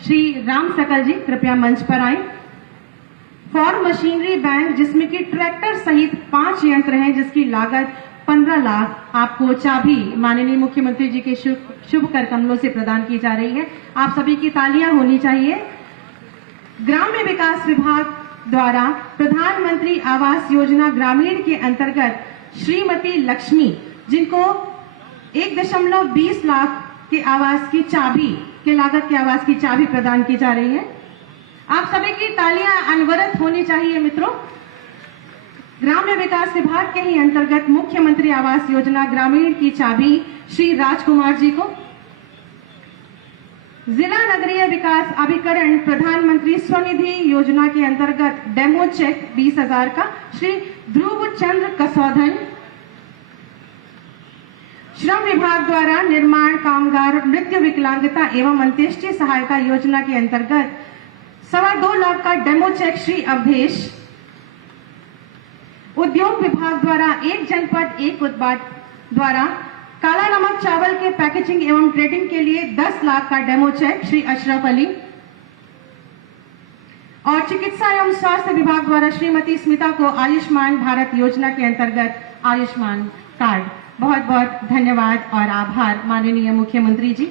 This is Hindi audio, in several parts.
श्री राम सकल जी कृपया मंच पर आए। फॉर मशीनरी बैंक, जिसमें कि ट्रैक्टर सहित 5 यंत्र हैं, जिसकी लागत 15 लाख आपको चाबी माननीय मुख्यमंत्री जी के शुभ कर कमलों से प्रदान की जा रही है। आप सभी की तालियां होनी चाहिए। ग्राम्य विकास विभाग द्वारा प्रधानमंत्री आवास योजना ग्रामीण के अंतर्गत श्रीमती लक्ष्मी, जिनको 1.20 लाख के आवास की चाबी के लागत के आवास की चाबी प्रदान की जा रही है। आप सभी की तालियां अनवरत होनी चाहिए मित्रों। ग्राम्य विकास विभाग के ही अंतर्गत मुख्यमंत्री आवास योजना ग्रामीण की चाबी श्री राजकुमार जी को। जिला नगरीय विकास अभिकरण प्रधानमंत्री स्वनिधि योजना के अंतर्गत डेमो चेक 20,000 का श्री ध्रुव चंद्र कसौधन। श्रम विभाग द्वारा निर्माण कामगार मृत्यु विकलांगता एवं अंत्येष्टि सहायता योजना के अंतर्गत 2.25 लाख का डेमो चेक श्री अवधेश। उद्योग विभाग द्वारा एक जनपद एक उत्पाद द्वारा काला नमक चावल के पैकेजिंग एवं ट्रेडिंग के लिए 10 लाख का डेमो चेक श्री अशरफ अली। और चिकित्सा एवं स्वास्थ्य विभाग द्वारा श्रीमती स्मिता को आयुष्मान भारत योजना के अंतर्गत आयुष्मान कार्ड। बहुत बहुत धन्यवाद और आभार माननीय मुख्यमंत्री जी।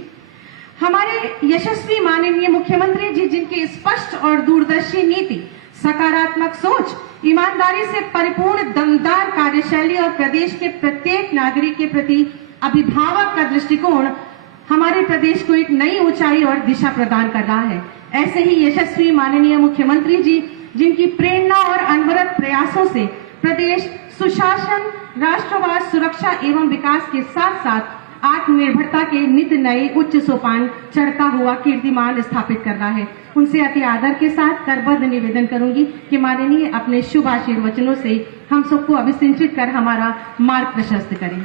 हमारे यशस्वी माननीय मुख्यमंत्री जी, जिनकी स्पष्ट और दूरदर्शी नीति, सकारात्मक सोच, ईमानदारी से परिपूर्ण दमदार कार्यशैली और प्रदेश के प्रत्येक नागरिक के प्रति अभिभावक का दृष्टिकोण हमारे प्रदेश को एक नई ऊंचाई और दिशा प्रदान कर रहा है। ऐसे ही यशस्वी माननीय मुख्यमंत्री जी, जिनकी प्रेरणा और अनवरत प्रयासों से प्रदेश सुशासन, राष्ट्रवाद, सुरक्षा एवं विकास के साथ साथ आत्मनिर्भरता के नित्य नए उच्च सोपान चढ़ता हुआ कीर्तिमान स्थापित कर रहा है, उनसे अति आदर के साथ करबद्ध निवेदन करूंगी कि माननीय अपने शुभ आशीर्वचनों से हम सबको अभिसिंचित कर हमारा मार्ग प्रशस्त करें।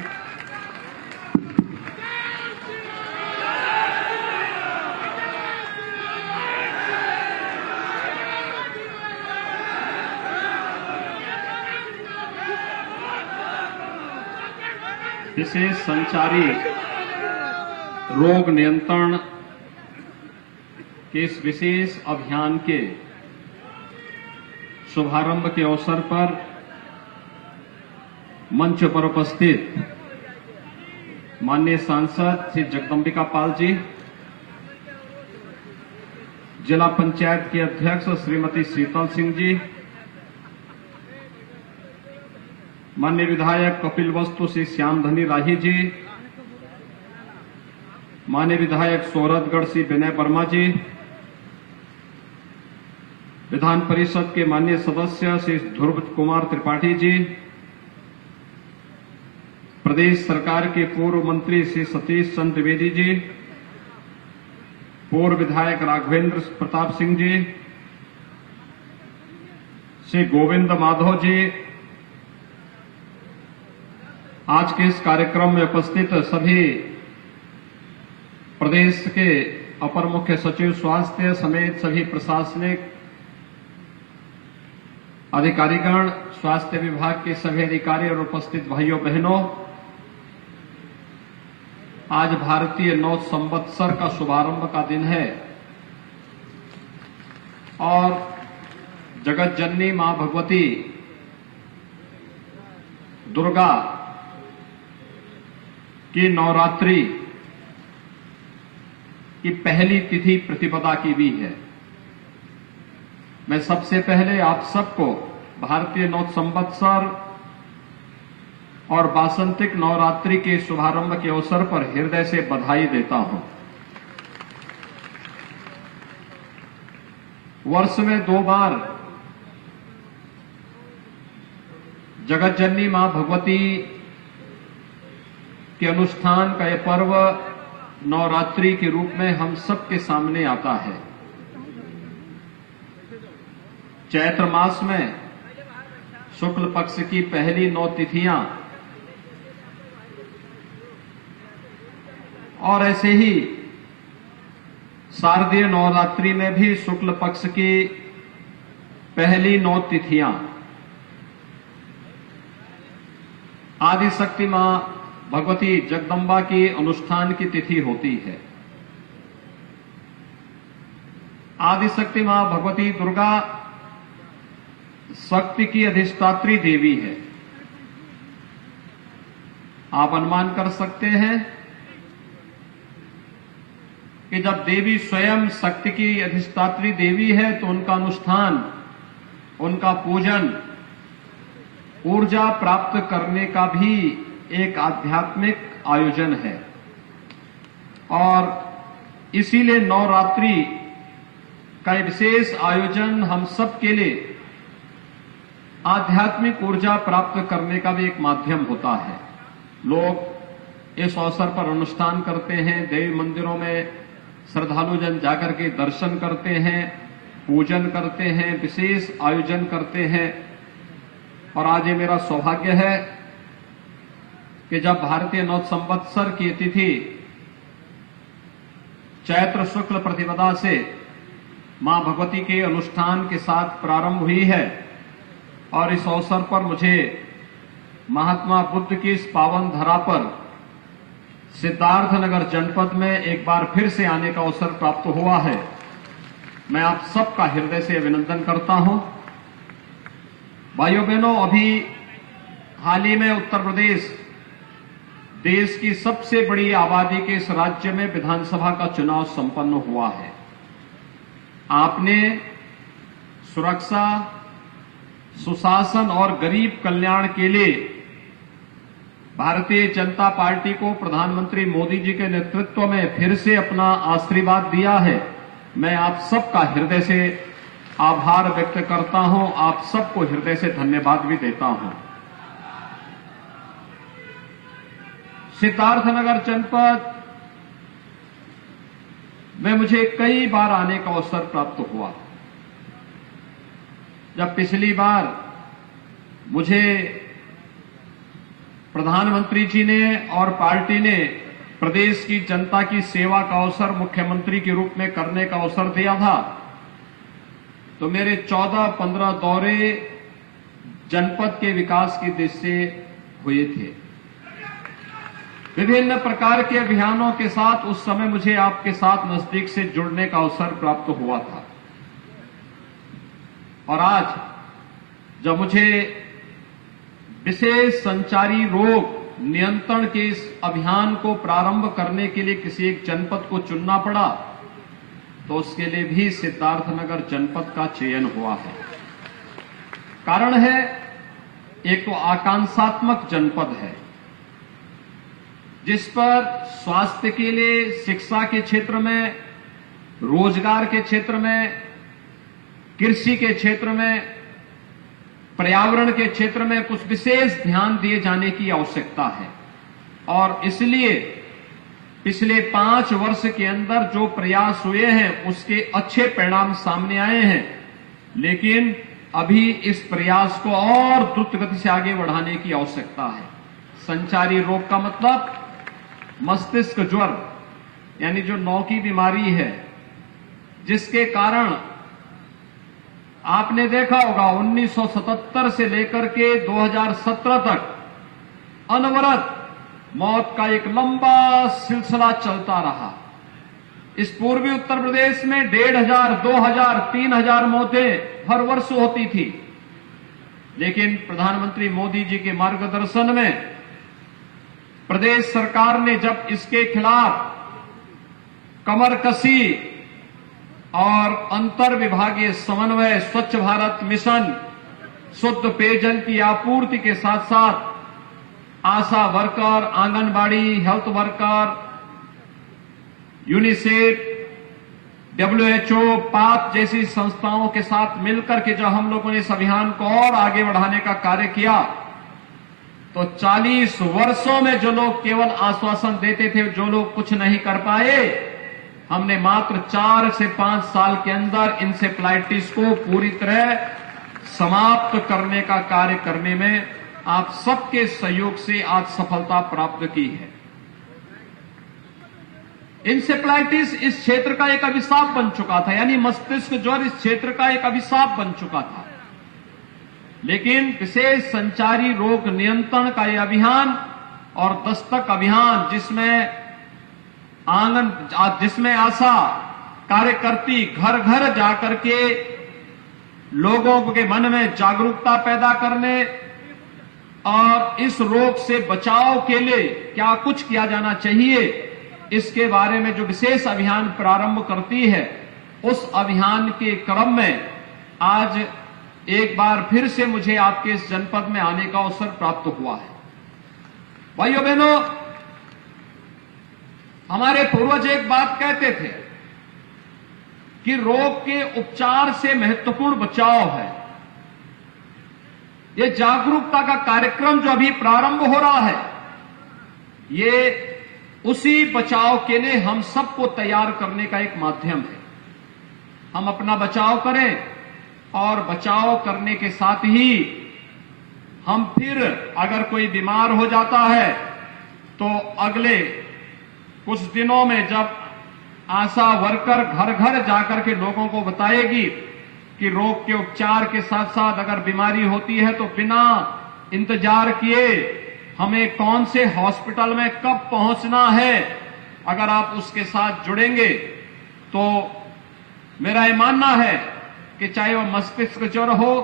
विशेष संचारी रोग नियंत्रण के इस विशेष अभियान के शुभारंभ के अवसर पर मंच पर उपस्थित माननीय सांसद श्री जगदम्बिका पाल जी, जिला पंचायत के अध्यक्ष श्रीमती शीतल सिंह जी, माननीय विधायक कपिल वस्तु श्री श्यामधनी राही जी, माननीय विधायक सोरठगढ़ श्री विनय वर्मा जी, विधान परिषद के माननीय सदस्य श्री ध्रुव कुमार त्रिपाठी जी, प्रदेश सरकार के पूर्व मंत्री श्री सतीश चंद्र द्विवेदी जी, पूर्व विधायक राघवेंद्र प्रताप सिंह जी, श्री गोविंद माधव जी, आज के इस कार्यक्रम में उपस्थित सभी प्रदेश के अपर मुख्य सचिव स्वास्थ्य समेत सभी प्रशासनिक अधिकारीगण, स्वास्थ्य विभाग के सभी अधिकारी और उपस्थित भाइयों बहनों, आज भारतीय नव संवत्सर का शुभारंभ का दिन है और जगत जननी मां भगवती दुर्गा की नवरात्रि की पहली तिथि प्रतिपदा की भी है। मैं सबसे पहले आप सबको भारतीय नव संवत्सर और वासंतिक नवरात्रि के शुभारंभ के अवसर पर हृदय से बधाई देता हूं। वर्ष में 2 बार जगत जननी मां भगवती के अनुष्ठान का यह पर्व नवरात्रि के रूप में हम सबके सामने आता है। चैत्र मास में शुक्ल पक्ष की पहली 9 तिथियां और ऐसे ही शारदीय नवरात्रि में भी शुक्ल पक्ष की पहली 9 तिथियां आदि शक्ति मां भगवती जगदम्बा की अनुष्ठान की तिथि होती है। आदिशक्ति मां भगवती दुर्गा शक्ति की अधिष्ठात्री देवी है। आप अनुमान कर सकते हैं कि जब देवी स्वयं शक्ति की अधिष्ठात्री देवी है तो उनका अनुष्ठान, उनका पूजन ऊर्जा प्राप्त करने का भी एक आध्यात्मिक आयोजन है। और इसीलिए नवरात्रि का एक विशेष आयोजन हम सब के लिए आध्यात्मिक ऊर्जा प्राप्त करने का भी एक माध्यम होता है। लोग इस अवसर पर अनुष्ठान करते हैं, देवी मंदिरों में श्रद्धालु जन जाकर के दर्शन करते हैं, पूजन करते हैं, विशेष आयोजन करते हैं। और आज ये मेरा सौभाग्य है कि जब भारतीय नव संवत्सर की तिथि चैत्र शुक्ल प्रतिपदा से मां भगवती के अनुष्ठान के साथ प्रारंभ हुई है और इस अवसर पर मुझे महात्मा बुद्ध की इस पावन धरा पर सिद्धार्थनगर जनपद में एक बार फिर से आने का अवसर प्राप्त हुआ है, मैं आप सबका हृदय से अभिनंदन करता हूं। भाइयों बहनों, अभी हाल ही में उत्तर प्रदेश देश की सबसे बड़ी आबादी के इस राज्य में विधानसभा का चुनाव संपन्न हुआ है। आपने सुरक्षा, सुशासन और गरीब कल्याण के लिए भारतीय जनता पार्टी को प्रधानमंत्री मोदी जी के नेतृत्व में फिर से अपना आशीर्वाद दिया है। मैं आप सबका हृदय से आभार व्यक्त करता हूं, आप सबको हृदय से धन्यवाद भी देता हूं। सिद्धार्थनगर जनपद में मुझे कई बार आने का अवसर प्राप्त हुआ। जब पिछली बार मुझे प्रधानमंत्री जी ने और पार्टी ने प्रदेश की जनता की सेवा का अवसर मुख्यमंत्री के रूप में करने का अवसर दिया था, तो मेरे 14-15 दौरे जनपद के विकास की दृष्टि से हुए थे। विभिन्न प्रकार के अभियानों के साथ उस समय मुझे आपके साथ नजदीक से जुड़ने का अवसर प्राप्त हुआ था। और आज जब मुझे विशेष संचारी रोग नियंत्रण के इस अभियान को प्रारंभ करने के लिए किसी एक जनपद को चुनना पड़ा, तो उसके लिए भी सिद्धार्थनगर जनपद का चयन हुआ है। कारण है, एक तो आकांक्षात्मक जनपद है जिस पर स्वास्थ्य के लिए, शिक्षा के क्षेत्र में, रोजगार के क्षेत्र में, कृषि के क्षेत्र में, पर्यावरण के क्षेत्र में कुछ विशेष ध्यान दिए जाने की आवश्यकता है। और इसलिए पिछले 5 वर्ष के अंदर जो प्रयास हुए हैं उसके अच्छे परिणाम सामने आए हैं, लेकिन अभी इस प्रयास को और द्रुत गति से आगे बढ़ाने की आवश्यकता है। संचारी रोग का मतलब मस्तिष्क ज्वर, यानी जो नौ की बीमारी है, जिसके कारण आपने देखा होगा 1977 से लेकर के 2017 तक अनवरत मौत का एक लंबा सिलसिला चलता रहा। इस पूर्वी उत्तर प्रदेश में 1,500, 2,000, 3,000 मौतें हर वर्ष होती थी, लेकिन प्रधानमंत्री मोदी जी के मार्गदर्शन में प्रदेश सरकार ने जब इसके खिलाफ कमर कसी और अंतर विभागीय समन्वय, स्वच्छ भारत मिशन, शुद्ध पेयजल की आपूर्ति के साथ साथ Asha worker, anganwadi, health worker, UNICEF, WHO, पाक जैसी संस्थाओं के साथ मिलकर के जब हम लोगों ने इस अभियान को और आगे बढ़ाने का कार्य किया, तो 40 वर्षों में जो लोग केवल आश्वासन देते थे, जो लोग कुछ नहीं कर पाए, हमने मात्र 4 से 5 साल के अंदर इंसेफ्लाइटिस को पूरी तरह समाप्त करने का कार्य करने में आप सबके सहयोग से आज सफलता प्राप्त की है। इंसेफ्लाइटिस इस क्षेत्र का एक अभिशाप बन चुका था, यानी मस्तिष्क ज्वर इस क्षेत्र का एक अभिशाप बन चुका था। लेकिन विशेष संचारी रोग नियंत्रण का यह अभियान और दस्तक अभियान, जिसमें आशा कार्यकर्ती घर घर जाकर के लोगों के मन में जागरूकता पैदा करने और इस रोग से बचाव के लिए क्या कुछ किया जाना चाहिए, इसके बारे में जो विशेष अभियान प्रारंभ करती है, उस अभियान के क्रम में आज एक बार फिर से मुझे आपके इस जनपद में आने का अवसर प्राप्त हुआ है। भाइयों बहनों, हमारे पूर्वज एक बात कहते थे कि रोग के उपचार से महत्वपूर्ण बचाव है। ये जागरूकता का कार्यक्रम जो अभी प्रारंभ हो रहा है, ये उसी बचाव के लिए हम सबको तैयार करने का एक माध्यम है। हम अपना बचाव करें और बचाव करने के साथ ही हम फिर अगर कोई बीमार हो जाता है तो अगले कुछ दिनों में जब आशा वर्कर घर घर जाकर के लोगों को बताएगी कि रोग के उपचार के साथ साथ अगर बीमारी होती है तो बिना इंतजार किए हमें कौन से हॉस्पिटल में कब पहुंचना है, अगर आप उसके साथ जुड़ेंगे तो मेरा ये मानना है कि चाहे वो मस्तिष्क ज्वर हो,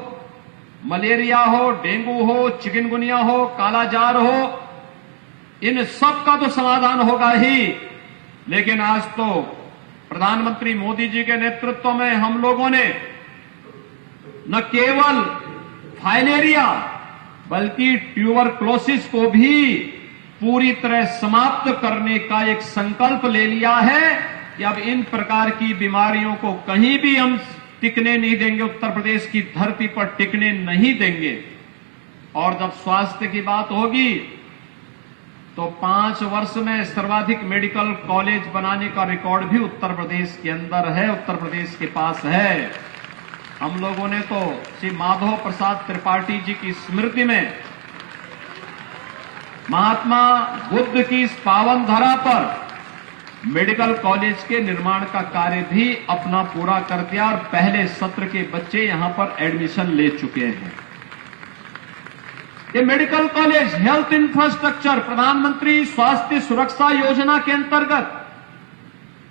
मलेरिया हो, डेंगू हो, चिकनगुनिया हो, कालाजार हो, इन सब का तो समाधान होगा ही। लेकिन आज तो प्रधानमंत्री मोदी जी के नेतृत्व में हम लोगों ने न केवल फाइलेरिया बल्कि ट्यूबरक्लोसिस को भी पूरी तरह समाप्त करने का एक संकल्प ले लिया है कि अब इन प्रकार की बीमारियों को कहीं भी हम टिकने नहीं देंगे, उत्तर प्रदेश की धरती पर टिकने नहीं देंगे। और जब स्वास्थ्य की बात होगी तो 5 वर्ष में सर्वाधिक मेडिकल कॉलेज बनाने का रिकॉर्ड भी उत्तर प्रदेश के अंदर है, उत्तर प्रदेश के पास है। हम लोगों ने तो श्री माधव प्रसाद त्रिपाठी जी की स्मृति में महात्मा बुद्ध की इस पावन धरा पर मेडिकल कॉलेज के निर्माण का कार्य भी अपना पूरा कर दिया और पहले सत्र के बच्चे यहां पर एडमिशन ले चुके हैं। ये मेडिकल कॉलेज हेल्थ इंफ्रास्ट्रक्चर प्रधानमंत्री स्वास्थ्य सुरक्षा योजना के अंतर्गत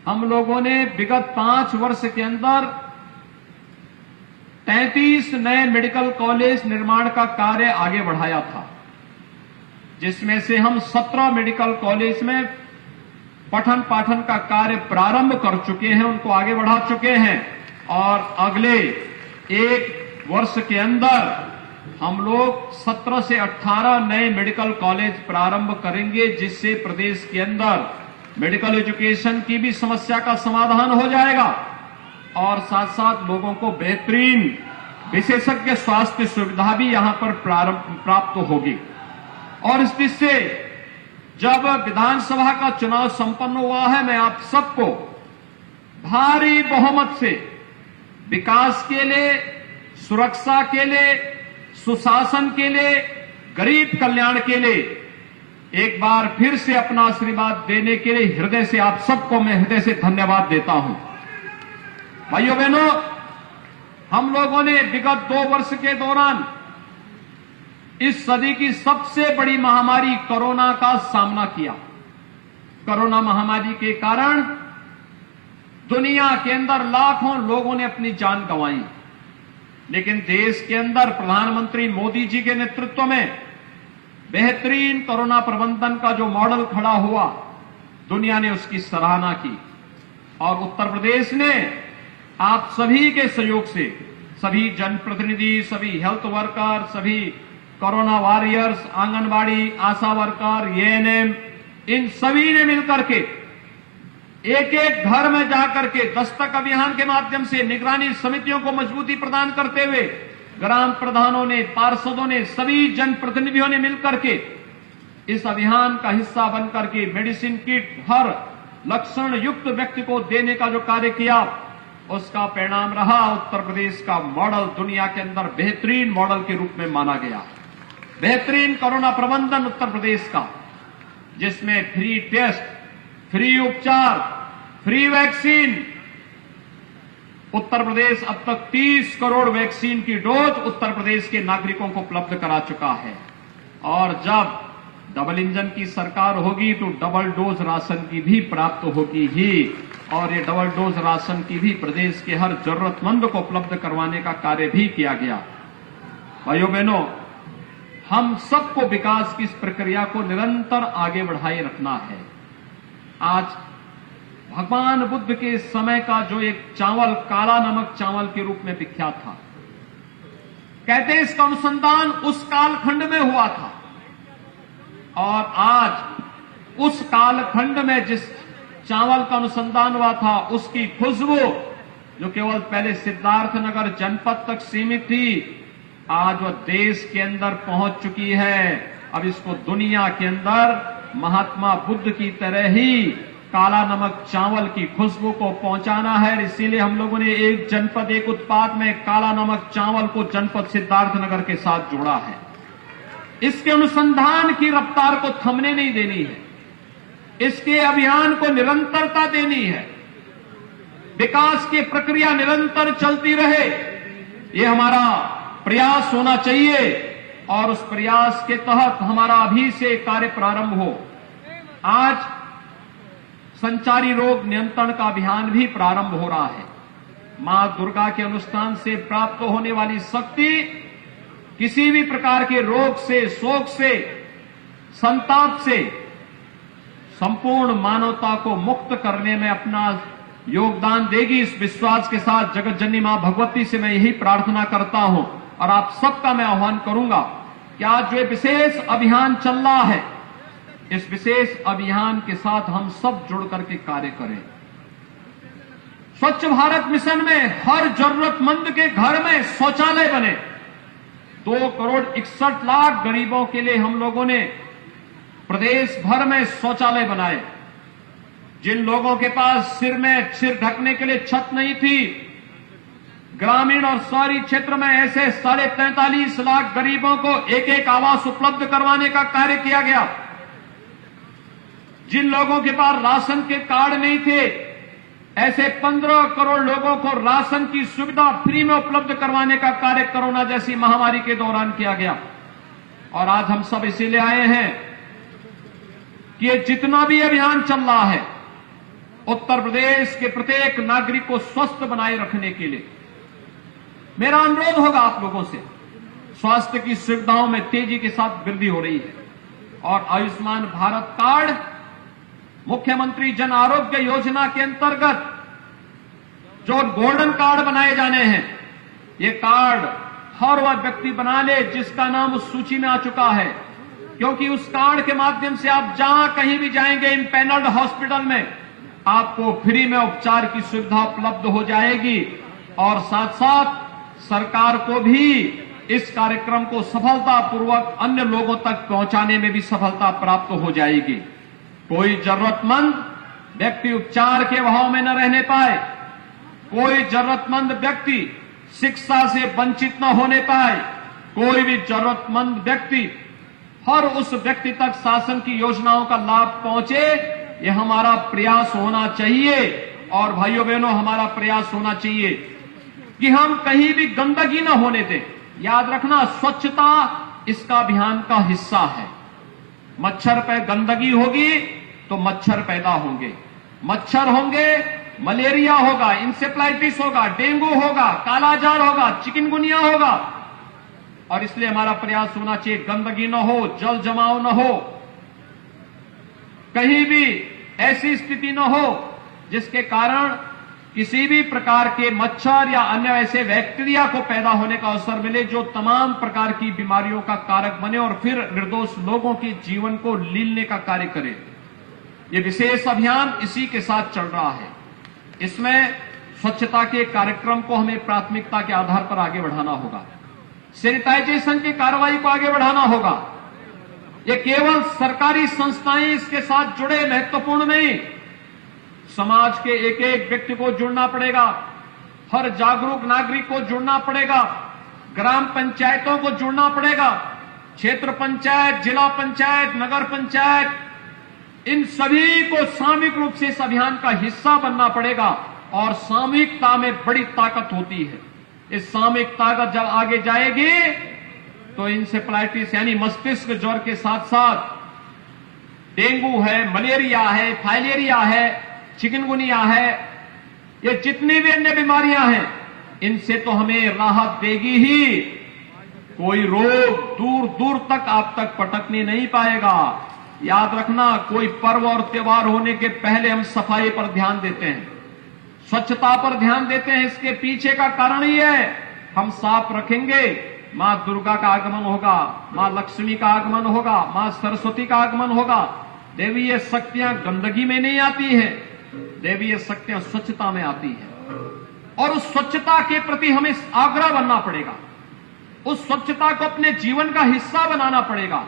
हम लोगों ने विगत 5 वर्ष के अंदर 33 नए मेडिकल कॉलेज निर्माण का कार्य आगे बढ़ाया था, जिसमें से हम 17 मेडिकल कॉलेज में पठन पाठन का कार्य प्रारंभ कर चुके हैं, उनको आगे बढ़ा चुके हैं और अगले 1 वर्ष के अंदर हम लोग 17 से 18 नए मेडिकल कॉलेज प्रारंभ करेंगे, जिससे प्रदेश के अंदर मेडिकल एजुकेशन की भी समस्या का समाधान हो जाएगा और साथ साथ लोगों को बेहतरीन विशेषज्ञ स्वास्थ्य सुविधा भी यहां पर प्राप्त होगी। और इस दृष्टि से जब विधानसभा का चुनाव संपन्न हुआ है, मैं आप सबको भारी बहुमत से विकास के लिए, सुरक्षा के लिए, सुशासन के लिए, गरीब कल्याण के लिए एक बार फिर से अपना आशीर्वाद देने के लिए हृदय से आप सबको मैं हृदय से धन्यवाद देता हूं। भाइयों बहनों, हम लोगों ने विगत 2 वर्ष के दौरान इस सदी की सबसे बड़ी महामारी कोरोना का सामना किया। कोरोना महामारी के कारण दुनिया के अंदर लाखों लोगों ने अपनी जान गंवाई, लेकिन देश के अंदर प्रधानमंत्री मोदी जी के नेतृत्व में बेहतरीन कोरोना प्रबंधन का जो मॉडल खड़ा हुआ, दुनिया ने उसकी सराहना की और उत्तर प्रदेश ने आप सभी के सहयोग से, सभी जनप्रतिनिधि, सभी हेल्थ वर्कर, सभी कोरोना वॉरियर्स, आंगनबाड़ी, आशा वर्कर, एएनएम, इन सभी ने मिलकर के एक एक घर में जाकर के दस्तक अभियान के माध्यम से निगरानी समितियों को मजबूती प्रदान करते हुए ग्राम प्रधानों ने, पार्षदों ने, सभी जनप्रतिनिधियों ने मिलकर के इस अभियान का हिस्सा बनकर के मेडिसिन किट हर लक्षण युक्त व्यक्ति को देने का जो कार्य किया, उसका परिणाम रहा उत्तर प्रदेश का मॉडल दुनिया के अंदर बेहतरीन मॉडल के रूप में माना गया। बेहतरीन कोरोना प्रबंधन उत्तर प्रदेश का, जिसमें फ्री टेस्ट, फ्री उपचार, फ्री वैक्सीन, उत्तर प्रदेश अब तक 30 करोड़ वैक्सीन की डोज उत्तर प्रदेश के नागरिकों को उपलब्ध करा चुका है। और जब डबल इंजन की सरकार होगी तो डबल डोज राशन की भी प्राप्त होगी ही, और ये डबल डोज राशन की भी प्रदेश के हर जरूरतमंद को उपलब्ध करवाने का कार्य भी किया गया। भाइयों बहनों, हम सबको विकास की इस प्रक्रिया को निरंतर आगे बढ़ाए रखना है। आज भगवान बुद्ध के समय का जो एक चावल काला नमक चावल के रूप में विख्यात था, कहते हैं इसका अनुसंधान उस कालखंड में हुआ था, और आज उस कालखंड में जिस चावल का अनुसंधान हुआ था उसकी खुशबू जो केवल पहले सिद्धार्थनगर जनपद तक सीमित थी, आज वह देश के अंदर पहुंच चुकी है। अब इसको दुनिया के अंदर महात्मा बुद्ध की तरह ही काला नमक चावल की खुशबू को पहुंचाना है। इसीलिए हम लोगों ने एक जनपद एक उत्पाद में काला नमक चावल को जनपद सिद्धार्थनगर के साथ जोड़ा है। इसके अनुसंधान की रफ्तार को थमने नहीं देनी है, इसके अभियान को निरंतरता देनी है, विकास की प्रक्रिया निरंतर चलती रहे, ये हमारा प्रयास होना चाहिए, और उस प्रयास के तहत हमारा अभी से कार्य प्रारंभ हो। आज संचारी रोग नियंत्रण का अभियान भी प्रारंभ हो रहा है। मां दुर्गा के अनुष्ठान से प्राप्त होने वाली शक्ति किसी भी प्रकार के रोग से, शोक से, संताप से संपूर्ण मानवता को मुक्त करने में अपना योगदान देगी। इस विश्वास के साथ जगत जननी मां भगवती से मैं यही प्रार्थना करता हूं, और आप सबका मैं आह्वान करूंगा कि आज जो विशेष अभियान चल रहा है, इस विशेष अभियान के साथ हम सब जुड़ करके कार्य करें। स्वच्छ भारत मिशन में हर जरूरतमंद के घर में शौचालय बने। 2,61,00,000 गरीबों के लिए हम लोगों ने प्रदेश भर में शौचालय बनाए। जिन लोगों के पास सिर ढकने के लिए छत नहीं थी, ग्रामीण और शहरी क्षेत्र में ऐसे 43.5 लाख गरीबों को एक एक आवास उपलब्ध करवाने का कार्य किया गया। जिन लोगों के पास राशन के कार्ड नहीं थे, ऐसे 15 करोड़ लोगों को राशन की सुविधा फ्री में उपलब्ध करवाने का कार्य कोरोना जैसी महामारी के दौरान किया गया। और आज हम सब इसीलिए आए हैं कि ये जितना भी अभियान चल रहा है, उत्तर प्रदेश के प्रत्येक नागरिक को स्वस्थ बनाए रखने के लिए मेरा अनुरोध होगा आप लोगों से। स्वास्थ्य की सुविधाओं में तेजी के साथ वृद्धि हो रही है, और आयुष्मान भारत कार्ड मुख्यमंत्री जन आरोग्य योजना के अंतर्गत जो गोल्डन कार्ड बनाए जाने हैं, ये कार्ड हर वह व्यक्ति बना ले जिसका नाम उस सूची में आ चुका है, क्योंकि उस कार्ड के माध्यम से आप जहां कहीं भी जाएंगे इम्पैनल्ड हॉस्पिटल में आपको फ्री में उपचार की सुविधा उपलब्ध हो जाएगी, और साथ साथ सरकार को भी इस कार्यक्रम को सफलतापूर्वक अन्य लोगों तक पहुंचाने में भी सफलता प्राप्त हो जाएगी। कोई जरूरतमंद व्यक्ति उपचार के अभाव में न रहने पाए, कोई जरूरतमंद व्यक्ति शिक्षा से वंचित न होने पाए, कोई भी जरूरतमंद व्यक्ति हर उस व्यक्ति तक शासन की योजनाओं का लाभ पहुंचे, ये हमारा प्रयास होना चाहिए। और भाइयों बहनों, हमारा प्रयास होना चाहिए कि हम कहीं भी गंदगी न होने दें। याद रखना, स्वच्छता इसका अभियान का हिस्सा है। मच्छर पे गंदगी होगी तो मच्छर पैदा होंगे, मच्छर होंगे, मलेरिया होगा, इंसेफ्लाइटिस होगा, डेंगू होगा, कालाजार होगा, चिकनगुनिया होगा। और इसलिए हमारा प्रयास होना चाहिए गंदगी न हो, जल जमाव न हो, कहीं भी ऐसी स्थिति न हो जिसके कारण किसी भी प्रकार के मच्छर या अन्य ऐसे बैक्टीरिया को पैदा होने का अवसर मिले जो तमाम प्रकार की बीमारियों का कारक बने और फिर निर्दोष लोगों के जीवन को लीलने का कार्य करे। ये विशेष अभियान इसी के साथ चल रहा है। इसमें स्वच्छता के कार्यक्रम को हमें प्राथमिकता के आधार पर आगे बढ़ाना होगा, सैनिटाइजेशन की कार्रवाई को आगे बढ़ाना होगा। ये केवल सरकारी संस्थाएं इसके साथ जुड़े महत्वपूर्ण नहीं, समाज के एक एक व्यक्ति को जुड़ना पड़ेगा, हर जागरूक नागरिक को जुड़ना पड़ेगा, ग्राम पंचायतों को जुड़ना पड़ेगा, क्षेत्र पंचायत, जिला पंचायत, नगर पंचायत, इन सभी को सामूहिक रूप से इस अभियान का हिस्सा बनना पड़ेगा। और सामूहिकता में बड़ी ताकत होती है। इस सामूहिक ताकत जब आगे जाएगी तो इंसेफ्लाइटिस यानी मस्तिष्क ज्वर के साथ साथ डेंगू है, मलेरिया है, फाइलेरिया है, चिकनगुनिया है, ये जितनी भी अन्य बीमारियां हैं, इनसे तो हमें राहत देगी ही। कोई रोग दूर दूर तक आप तक पटकने नहीं पाएगा। याद रखना, कोई पर्व और त्योहार होने के पहले हम सफाई पर ध्यान देते हैं, स्वच्छता पर ध्यान देते हैं। इसके पीछे का कारण ही है, हम साफ रखेंगे, मां दुर्गा का आगमन होगा, मां लक्ष्मी का आगमन होगा, मां सरस्वती का आगमन होगा। देवीय शक्तियां गंदगी में नहीं आती है, देवीय शक्तियां स्वच्छता में आती है। और उस स्वच्छता के प्रति हमें आग्रह बनना पड़ेगा, उस स्वच्छता को अपने जीवन का हिस्सा बनाना पड़ेगा।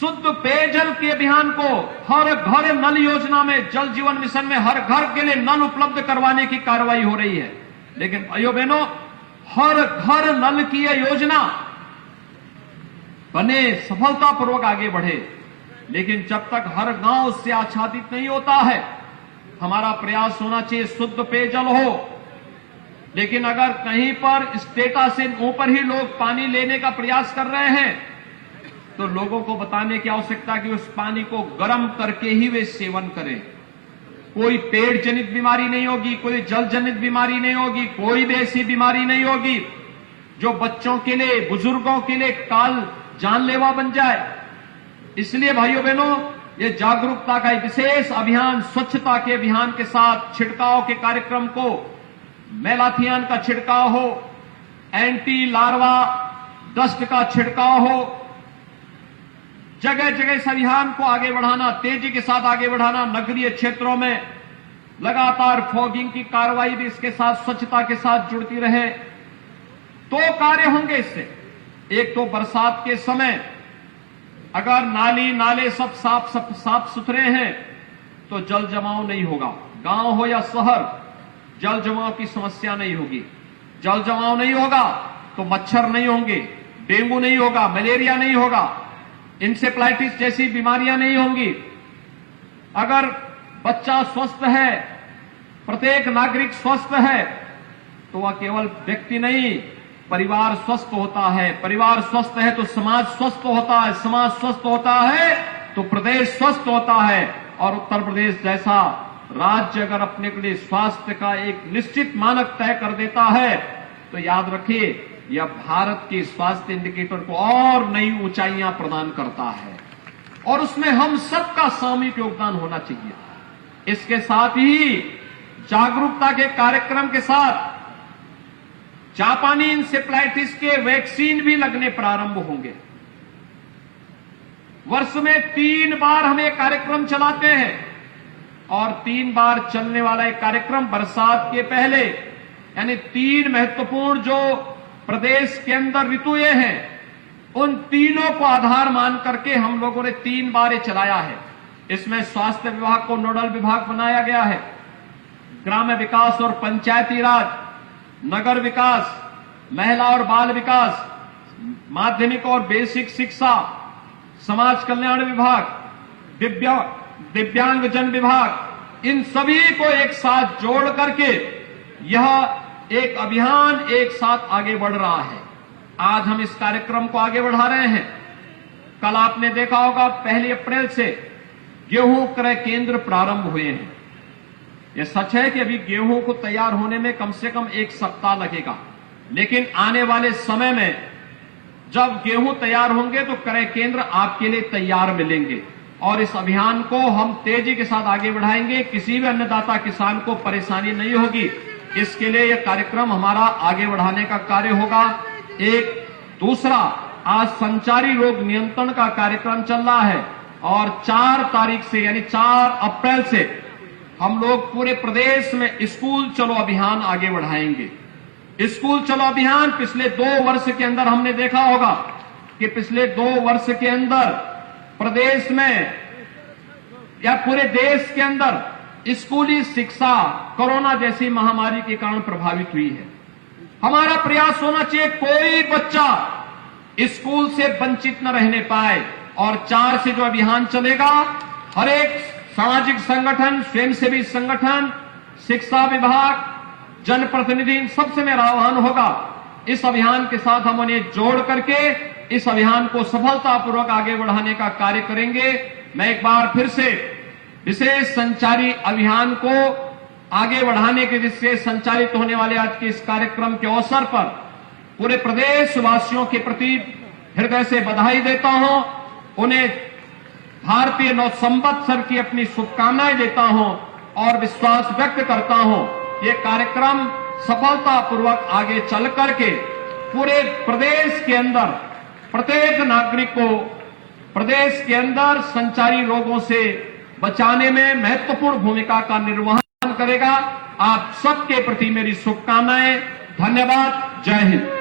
शुद्ध पेयजल के अभियान को हर घर नल योजना में, जल जीवन मिशन में हर घर के लिए नल उपलब्ध करवाने की कार्रवाई हो रही है। लेकिन भाइयों बहनों, हर घर नल की यह योजना बने, सफलतापूर्वक आगे बढ़े, लेकिन जब तक हर गांव उससे आच्छादित नहीं होता है, हमारा प्रयास होना चाहिए शुद्ध पेयजल हो। लेकिन अगर कहीं पर स्टेटा से ऊपर ही लोग पानी लेने का प्रयास कर रहे हैं, तो लोगों को बताने की आवश्यकता कि उस पानी को गर्म करके ही वे सेवन करें। कोई पेट जनित बीमारी नहीं होगी, कोई जल जनित बीमारी नहीं होगी, कोई भी ऐसी बीमारी नहीं होगी जो बच्चों के लिए, बुजुर्गों के लिए काल जानलेवा बन जाए। इसलिए भाइयों बहनों, ये जागरूकता का एक विशेष अभियान, स्वच्छता के अभियान के साथ छिड़काव के कार्यक्रम को, मेलाथियन का छिड़काव हो, एंटी लार्वा डस्ट का छिड़काव हो, जगह जगह इस अभियान को आगे बढ़ाना, तेजी के साथ आगे बढ़ाना। नगरीय क्षेत्रों में लगातार फॉगिंग की कार्रवाई भी इसके साथ, स्वच्छता के साथ जुड़ती रहे। दो कार्य होंगे इससे। एक तो बरसात के समय अगर नाली नाले सब साफ सुथरे हैं तो जल जमाव नहीं होगा। गांव हो या शहर, जल जमाव की समस्या नहीं होगी। जल जमाव नहीं होगा तो मच्छर नहीं होंगे, डेंगू नहीं होगा, मलेरिया नहीं होगा, इंसेफ्लाइटिस जैसी बीमारियां नहीं होंगी। अगर बच्चा स्वस्थ है, प्रत्येक नागरिक स्वस्थ है, तो वह केवल व्यक्ति नहीं, परिवार स्वस्थ होता है। परिवार स्वस्थ है तो समाज स्वस्थ होता है, समाज स्वस्थ होता है तो प्रदेश स्वस्थ होता है। और उत्तर प्रदेश जैसा राज्य अगर अपने के लिए स्वास्थ्य का एक निश्चित मानक तय कर देता है, तो याद रखिए, यह भारत के स्वास्थ्य इंडिकेटर को और नई ऊंचाइयां प्रदान करता है, और उसमें हम सबका सामूहिक योगदान होना चाहिए। इसके साथ ही जागरूकता के कार्यक्रम के साथ जापानी इंसेफ्लाइटिस के वैक्सीन भी लगने प्रारंभ होंगे। वर्ष में 3 बार हम ये कार्यक्रम चलाते हैं, और 3 बार चलने वाला एक कार्यक्रम बरसात के पहले, यानी 3 महत्वपूर्ण जो प्रदेश के अंदर ऋतुएं हैं, उन तीनों को आधार मान करके हम लोगों ने 3 बार ये चलाया है। इसमें स्वास्थ्य विभाग को नोडल विभाग बनाया गया है, ग्राम्य विकास और पंचायती राज, नगर विकास, महिला और बाल विकास, माध्यमिक और बेसिक शिक्षा, समाज कल्याण विभाग, दिव्यांगजन विभाग, इन सभी को एक साथ जोड़ करके यह एक अभियान एक साथ आगे बढ़ रहा है। आज हम इस कार्यक्रम को आगे बढ़ा रहे हैं। कल आपने देखा होगा 1 अप्रैल से गेहूं क्रय केंद्र प्रारंभ हुए हैं। यह सच है कि अभी गेहूं को तैयार होने में कम से कम 1 सप्ताह लगेगा, लेकिन आने वाले समय में जब गेहूं तैयार होंगे तो क्रय केंद्र आपके लिए तैयार मिलेंगे, और इस अभियान को हम तेजी के साथ आगे बढ़ाएंगे। किसी भी अन्नदाता किसान को परेशानी नहीं होगी। इसके लिए यह कार्यक्रम हमारा आगे बढ़ाने का कार्य होगा। एक दूसरा, आज संचारी रोग नियंत्रण का कार्यक्रम चल रहा है, और 4 तारीख से यानी 4 अप्रैल से हम लोग पूरे प्रदेश में स्कूल चलो अभियान आगे बढ़ाएंगे। स्कूल चलो अभियान पिछले 2 वर्ष के अंदर हमने देखा होगा कि पिछले 2 वर्ष के अंदर प्रदेश में या पूरे देश के अंदर स्कूली शिक्षा कोरोना जैसी महामारी के कारण प्रभावित हुई है। हमारा प्रयास होना चाहिए कोई बच्चा स्कूल से वंचित न रहने पाए, और 4 से जो अभियान चलेगा, हर एक सामाजिक संगठन, स्वयंसेवी संगठन, शिक्षा विभाग, जनप्रतिनिधि, इन सबसे मेरा आह्वान होगा, इस अभियान के साथ हम उन्हें जोड़ करके इस अभियान को सफलतापूर्वक आगे बढ़ाने का कार्य करेंगे। मैं एक बार फिर से विशेष संचारी अभियान को आगे बढ़ाने के दृष्टि से संचालित होने वाले आज के इस कार्यक्रम के अवसर पर पूरे प्रदेश वासियों के प्रति हृदय से बधाई देता हूं। उन्हें भारतीय नव संवत्सर की अपनी शुभकामनाएं देता हूं और विश्वास व्यक्त करता हूं ये कार्यक्रम सफलतापूर्वक आगे चल करके पूरे प्रदेश के अंदर प्रत्येक नागरिक को प्रदेश के अंदर संचारी रोगों से बचाने में महत्वपूर्ण भूमिका का निर्वहन करेगा। आप सबके प्रति मेरी शुभकामनाएं। धन्यवाद। जय हिंद।